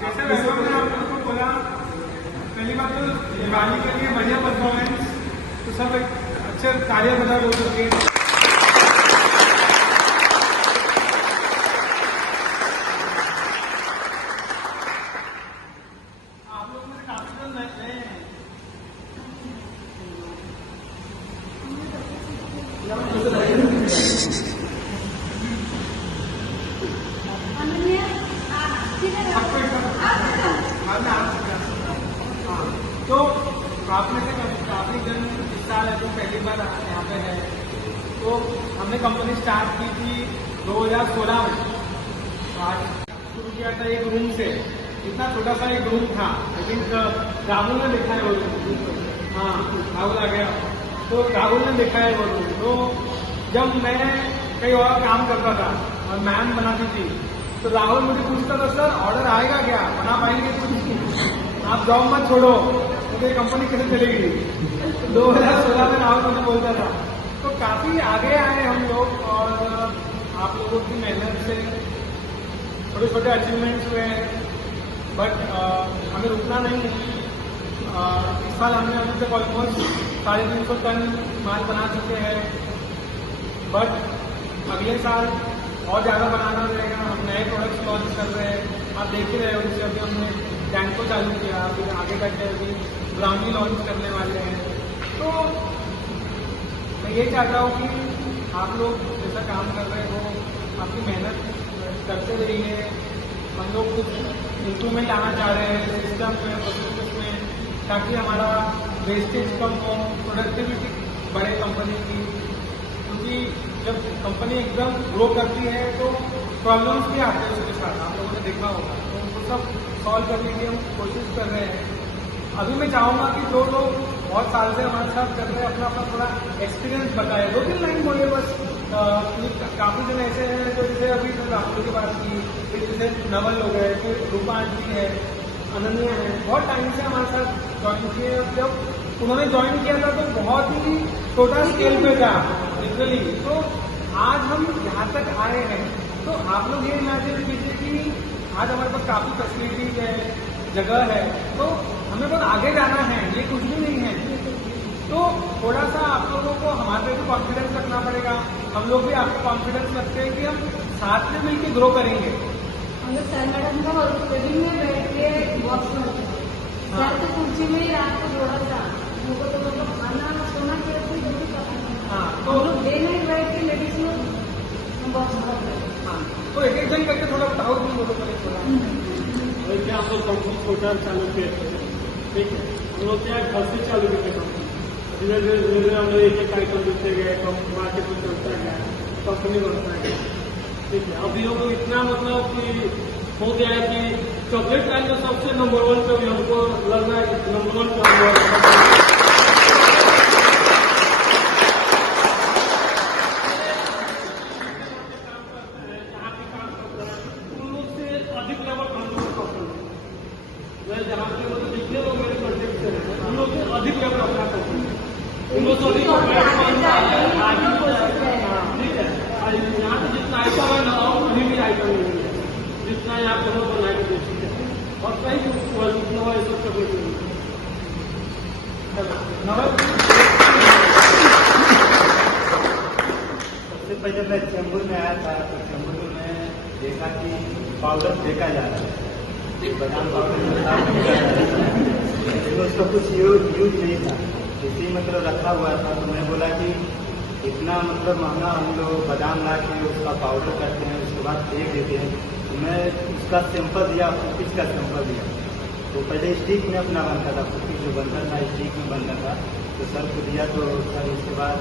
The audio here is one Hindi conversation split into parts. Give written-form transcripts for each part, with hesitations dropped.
जैसे वैभव ने आप लोगों को बोला, पहली बात तो दिवाली के लिए बढ़िया परफॉर्मेंस, तो सब एक अच्छे तालियां बजा बोल सकते हैं। आप लोग में काफी लोग नए हैं। तो आप में से काफी जन इस साल है जो पहली बार यहाँ पे है, तो हमने कंपनी स्टार्ट की थी 2016 में। आज शुरू किया था एक रूम से, इतना छोटा सा एक रूम था। आई थिंक राहुल ने देखा है वो रूम। हाँ, राहुल आ गया, तो राहुल ने देखा है वो रूम। तो जब मैं कहीं और काम करता था और मैम बनाती थी, तो राहुल मुझे पूछता था, सर ऑर्डर आएगा क्या, बना पाएंगे कुछ, आप जॉब मत छोड़ो, तो ये कंपनी कैसे चलेगी। 2016 में राहुल मुझे बोलता था। तो काफी आगे आए हम लोग, और आप लोगों की मेहनत से छोटे छोटे अचीवमेंट्स हुए हैं, बट हमें रुकना नहीं है। इस साल हमने अभी तक ऑलमोस्ट 350 टन माल बना चुके हैं, बट अगले साल और ज़्यादा बनाना रहेगा। हम नए प्रोडक्ट्स लॉन्च कर रहे हैं, आप देख ही रहे हो। जैसे अभी हमने टैंको चालू किया, फिर आगे करके अभी ब्राउनी लॉन्च करने वाले हैं। तो मैं ये चाहता हूँ कि आप लोग जैसा काम कर रहे हो, आपकी मेहनत करते रहिए। हम लोग कुछ इंप्रूवमेंट लाना चाह रहे हैं सिस्टम में, प्रोसेस में, ताकि हमारा वेस्टेज कम हो, प्रोडक्टिविटी बढ़े कंपनी की। क्योंकि जब कंपनी एकदम ग्रो करती है तो प्रॉब्लम्स भी आते हैं उसके साथ, आप लोगों ने देखा होगा। तो उनको सब सॉल्व करने की हम कोशिश कर रहे हैं। अभी मैं चाहूँगा कि जो लोग बहुत साल से हमारे साथ कर रहे हैं, अपना अपना थोड़ा एक्सपीरियंस बताए, 2-3 लाइन बोले बस। काफ़ी जन ऐसे हैं जो जैसे अभी तो राहुल की बात की, फिर जैसे नवल हो गए, फिर रूपा आंटी है, अनन्या है, बहुत टाइम से हमारे साथ ज्वाइन किए। जब उन्होंने ज्वाइन किया था तो बहुत ही छोटा स्केल पे था लिटरली, तो आज हम यहाँ तक आए हैं। तो आप लोग ये इमेजिन कीजिए कि आज हमारे पास काफ़ी फैसिलिटीज है, जगह है, तो हमें बहुत आगे जाना है, ये कुछ भी नहीं है। तो थोड़ा सा आप लोगों को हमारे पे भी कॉन्फिडेंस रखना पड़ेगा, हम लोग भी आपको कॉन्फिडेंस रखते हैं कि हम साथ में मिलकर ग्रो करेंगे। हम लोग सर मैडम का केबिन में बैठ के बॉक्स में सर तो कुर्सी में ही रात को थोड़ा सा उनको तो मतलब खाना सोना कैसे जो भी करना। हाँ, तो लोग डे नाइट बैठ के लेडीज लोग बॉक्स में। हाँ, तो एक जन करके थोड़ा बताओ तुम बोलो पहले थोड़ा। क्या हम लोग कंपनी छोटा चालू किए, ठीक है, हम लोग क्या घर से चालू किए कंपनी। धीरे धीरे धीरे धीरे हम लोग एक एक आइटम देते गए, मार्केट में चलता गया, कंपनी बढ़ता गया, ठीक है। अभी हम लोग इतना मतलब कि हो गया है कि चॉकलेट लाइन में सबसे नंबर 1 पे भी हमको लग रहा है, नंबर 1 पे जहाँ पे मतलब जितने लोग मेरे प्रोजेक्ट से हैं, उन लोग से अधिक लेवल अपना करते हैं, उन लोग से अधिक ठीक है। यहाँ पे जितना आइटम है ना, और कहीं भी आइटम नहीं है जितना यहाँ पे लोग बना के बेचते हैं, और कहीं इतना ये सब चॉकलेट नहीं है। सबसे पहले मैं चैम्बूर में आया था, तो चैम्बूर में मैं देखा कि पाउडर फेंका जा रहा है, बादाम पाउडर उसका कुछ यूज नहीं था, इसी मतलब रखा हुआ था। तो मैं बोला कि इतना मतलब महंगा हम लोग बादाम ला के उसका पाउडर करते हैं, उसके बाद फेंक देते हैं। तो मैं उसका सैंपल दिया, कुकीज का सैंपल दिया। तो पहले स्टिक में अपना बनता था, कुकीज जो बनता था स्टिक में बनता था, तो सर को दिया। तो सर उसके बाद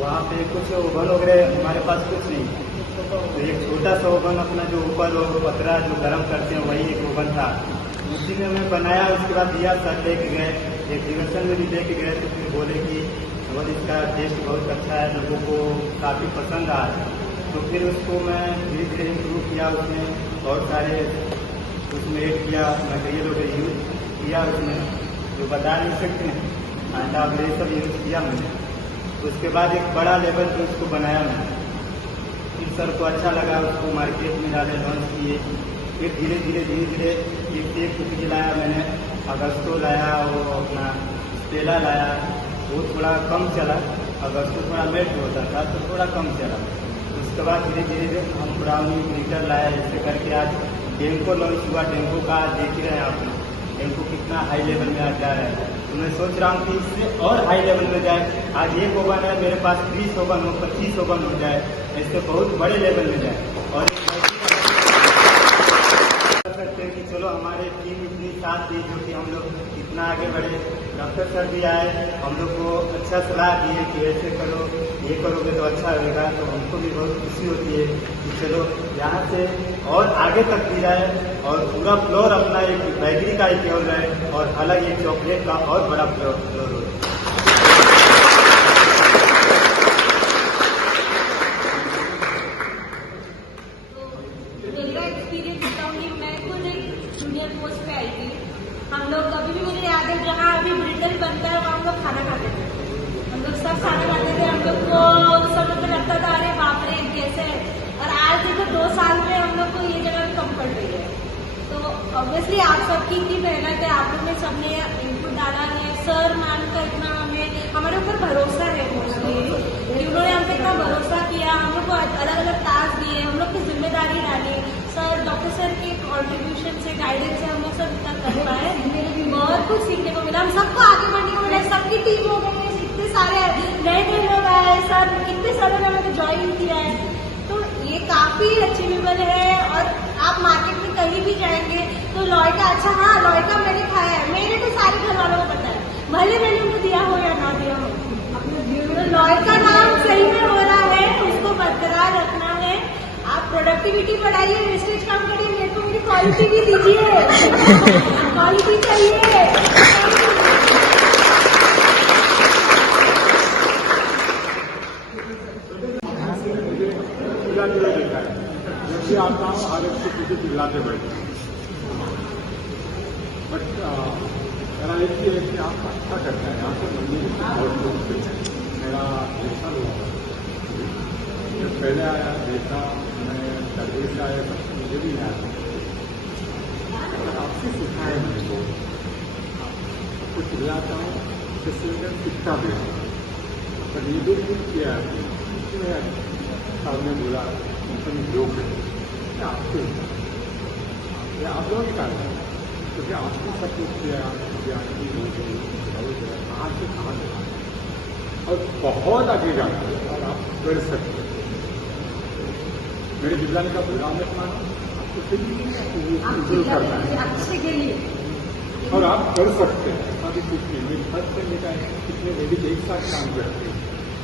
वहाँ पे कुछ ओवन वगैरह हमारे पास कुछ नहीं था, तो एक छोटा सा ओवन अपना जो ऊपर और पतरा जो गर्म करते हैं वही एक ओवन था, उसी में मैं बनाया। उसके बाद दिया, सर लेके गए, एग्जीबिशन में भी लेके गए। तो फिर बोले कि और इसका टेस्ट बहुत अच्छा है, लोगों को काफ़ी पसंद आया। तो फिर उसको मैं धीरे धीरे इम्प्रूव किया, उसमें बहुत सारे उसमें ऐड किया, मटेरियल वगैरह यूज किया उसमें, जो बता नहीं सकते हैं, आटा वगैरह सब यूज किया मैंने। उसके बाद एक बड़ा लेवल पे उसको बनाया मैंने, फिर सर को अच्छा लगा, उसको मार्केट में डाले, लॉन्च किए। फिर धीरे धीरे एक कुकी लाया मैंने, अगस्तो लाया, वो अपना स्टेला लाया, वो थोड़ा कम चला। अगस्तो थोड़ा लेट होता था तो थोड़ा कम चला। उसके बाद धीरे धीरे हम ब्राउनी मीटर लाया, जिससे करके आज डेंको लॉन्च हुआ। डेंको का देख रहे हैं आप, डेंको कितना हाई लेवल में आज जा रहा है। तो मैं सोच रहा हूँ कि इससे और हाई लेवल में जाए। आज एक ओवन है मेरे पास, 20 ओवन हो, 25 ओवन हो जाए, इससे बहुत बड़े लेवल में जाए। और सकते हैं कि चलो हमारे टीम इतनी साथ दी, जो कि हम लोग इतना आगे बढ़े। डॉक्टर सर भी आए, हम लोग को अच्छा सलाह दिए कि ऐसे करो, ये करोगे तो अच्छा रहेगा। तो हमको भी बहुत खुशी होती है कि चलो यहाँ से और आगे तक भी जाए और पूरा फ्लोर अपना एक बेकरी का ही केवल है, और अलग एक चॉकलेट का और बड़ा फ्लोर हो। मेरा एक्सपीरियंस बताऊंगी। मैं खुद एक जूनियर पोस्ट पे आई थी। हम लोग अभी भी मुझे याद है, जहाँ अभी ब्रिटल बनता है वहाँ हम लोग खाना खाते थे। हम लोग सब खाना खाते थे। हम लोग को सब लोग को लगता था अरे बाप रे कैसे। और आज देखो 2 साल में हम लोग को ये जगह कम पड़ गई है। तो ऑब्वियसली आप सबकी इतनी मेहनत है, आप लोग ने सबने इनपुट डाला है। सर मैम का इतना हमारे ऊपर भरोसा है मोस्टली, उन्होंने हम पे इतना भरोसा किया। हम लोग को अलग अलग टास्क दिए, हम लोग की जिम्मेदारी डाली। सर डॉक्टर सर के कॉन्ट्रीब्यूशन से, गाइडेंस से हम लोग सब इतना कर पाए। बहुत कुछ सीखने को मिला, हम सबको आगे बढ़ने को मिला। सबकी टीम हो गई है, इतने सारे नए लोग आए, सर कितने सारे लोगों ने ज्वाइन किया है। तो ये काफी अचीवेबल है। और आप मार्केट में कहीं भी जाएंगे तो लॉयका, अच्छा हाँ लॉयका मैंने खाया है, मेरे तो सारे घर वालों को पता है, भले मैंने उनको दिया हो या ना दिया हो। तो लॉयका नाम सही में हो रहा है, उसको बरकरार रखना है। आप प्रोडक्टिविटी बढ़ाइए, वेस्टेज कम करिए, मेरे को मेरी क्वालिटी भी दीजिए, क्वालिटी चाहिए। देखा है जब भी आता हूँ हर एक से पीछे चिल्लाते बैठे। बट मेरा एक ही है कि आप अच्छा करते हैं, यहाँ से मंदिर बहुत लोग मेरा देखा लोग जब पहले आया देखा, मैं सर्विस से आया तब मुझे भी आया। आपसे सिखाया मेरे को, आपको चिल्लाता हूँ जिससे सीखता भी हूँ। पर ये भी कुछ किया है, सामने बोला योग है आपको, आप लोगों की कारण है, क्योंकि आपने सब कुछ किया, आपकी कहाँ से कहाँ से और बहुत आगे जाना है और आप कर सकते हैं। मेरे जिलाने का बुरा मत मानो, आपको जरूर करना है अच्छे के लिए, और आप कर सकते हैं। अभी कुछ नहीं, मेरी फर्स्ट से लेकर कितने लेडीज एक साथ काम करते हैं,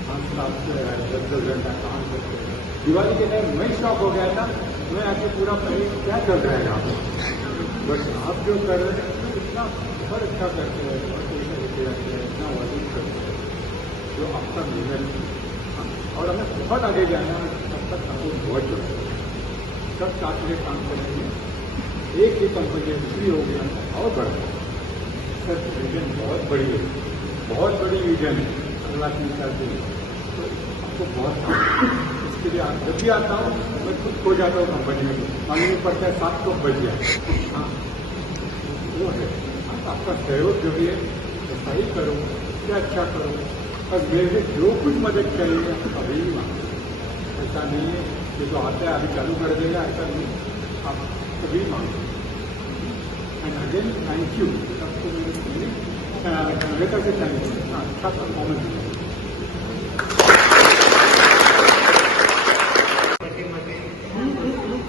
5 साल से 10-10 घंटा काम करते हैं। दिवाली के टाइम मैं शॉक हो गया था, मैं आके पूरा पहले क्या चल रहा है यहाँ पर। बट आप जो कर रहे हैं इतना बहुत अच्छा करते हैं, बहुत पैसा लेते रहते हैं, इतना वजन करते हैं जो आपका मेहनत। और हमें बहुत आगे जाना है, तब तक आपको बहुत जरूरत है। सब साथ में काम करेंगे, एक ही कंपनी फ्री हो गया और बढ़ गया। सर विजन बहुत बड़ी है, बहुत बड़ी विजन है अगला 3 साल के लिए। तो आपको बहुत इसके लिए जब भी आता हूँ मैं खुद खो जाता हूँ कंपनी में, मालूम पड़ता है 7 तो बज गया। हाँ वो है, आपका सहयोग जो भी है तो सही करो, क्या अच्छा करो, और मेरे जो कुछ मदद करेंगे अभी भी मांगो। ऐसा नहीं है कि जो आता है अभी चालू कर देगा, ऐसा नहीं, आप कभी मांगो। एंड अगेन थैंक यू सबको, मेरे तरफ से थैंक यू, अच्छा परफॉर्मेंस।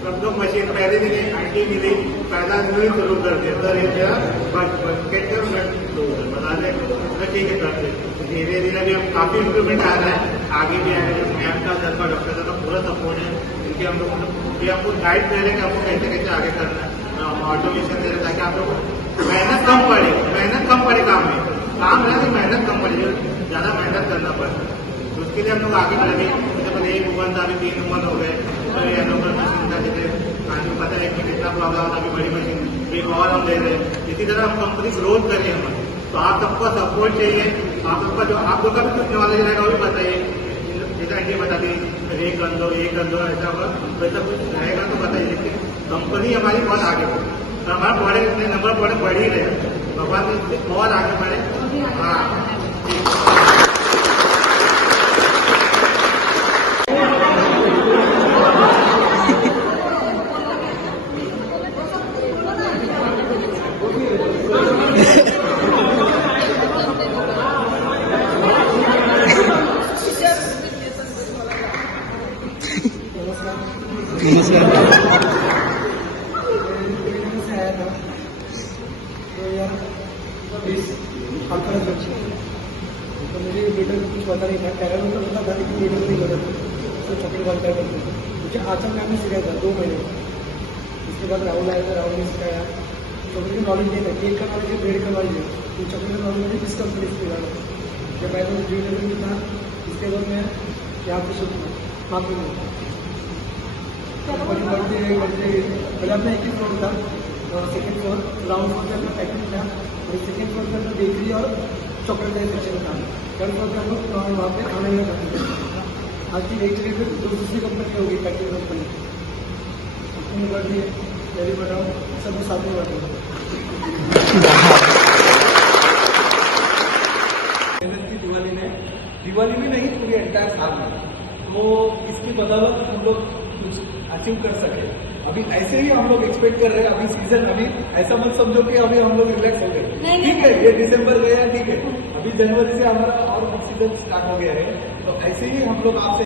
सब लोग मशीन पहले दिन आंटी मिली, पहला दिन ही शुरू कर दिया सर, ये मेरा बता दें ठीक है करते। धीरे धीरे अभी अब काफी इम्प्रूवमेंट आ रहा है, आगे भी आएगा। मैम का दरबार डॉक्टर का पूरा सपोर्ट है, इनके हम लोग ये आपको गाइड दे रहे हैं कि आपको कैसे कैसे आगे करना है। हम ऑटोमेशन दे रहे हैं ताकि आप लोग मेहनत कम पड़े काम में, काम है तो मेहनत कम पड़े, ज्यादा मेहनत करना पड़ता है। तो उसके लिए हम लोग आगे बढ़े। जैसे पहले 1 ओवन था, अभी 3 ओवन हो गए। तो ये लोकल मशीन का जैसे आज पता है कि कितना प्रॉब्लम था, अभी बड़ी मशीन एक और हम दे रहे हैं। इसी तरह हम कंपनी ग्रोथ करें हमारे, तो आप सबका सपोर्ट चाहिए। आप लोग का जो आप लोग का भी कुछ नॉलेज रहेगा वो भी बताइए, जैसा आइडिया बता दी ये कर दो ऐसा होगा, वैसा कुछ रहेगा तो बताइए। लेकिन कंपनी हमारी बहुत आगे बढ़ी, तो हमारा पढ़े इतने नंबर बढ़ ही रहे, भगवान ने इससे बहुत आगे बढ़े। हाँ, से आया था तो यार आपका बच्चे तो मुझे बेटर को कुछ पता नहीं था, कैरल को पता था लेकिन बेटर नहीं पता तो चॉकलेट बनता है करते मुझे आचम मैम ने सिखाया था 2 महीने। इसके बाद राहुल आया था, राहुल ने सिखाया चॉकलेट का नॉलेज नहीं था, केक का नॉलेज है, ब्रेड का नॉलेज है, तो चॉकलेट का नॉलेज मुझे किस कंपनी से मिला जब मैं तो ड्रीम लेवल में था। इसके बाद मैं यहाँ पे शुरू माफी में बढ़ते पहले अपना 21 फ्लोर था, सेकेंड फ्लोर ग्राउंड फ्लोर पे अपना पैकेज था, और सेकेंड फ्लोर पे अपना बेकरी और चॉकलेट का सेक्शन था। थर्ड फ्लोर पे हम लोग वहाँ पे खाना ही खाते थे। आज की एक जगह पे दूसरी कंपनी होगी, पैकेज कंपनी अपनी बढ़ती है, मेरी बढ़ाओ सब साथ में बढ़ते दिवाली में नहीं, पूरी एंटायर साल में, तो इसकी बदौलत हम लोग कुछ अचीव कर सके। अभी ऐसे ही हम लोग एक्सपेक्ट कर रहे हैं। अभी सीजन, अभी ऐसा मत समझो कि अभी हम लोग रिलैक्स हो गए, ठीक है, ये दिसंबर गया, ठीक है, अभी जनवरी से हमारा और सीजन स्टार्ट हो गया है, तो ऐसे ही हम लोग आपसे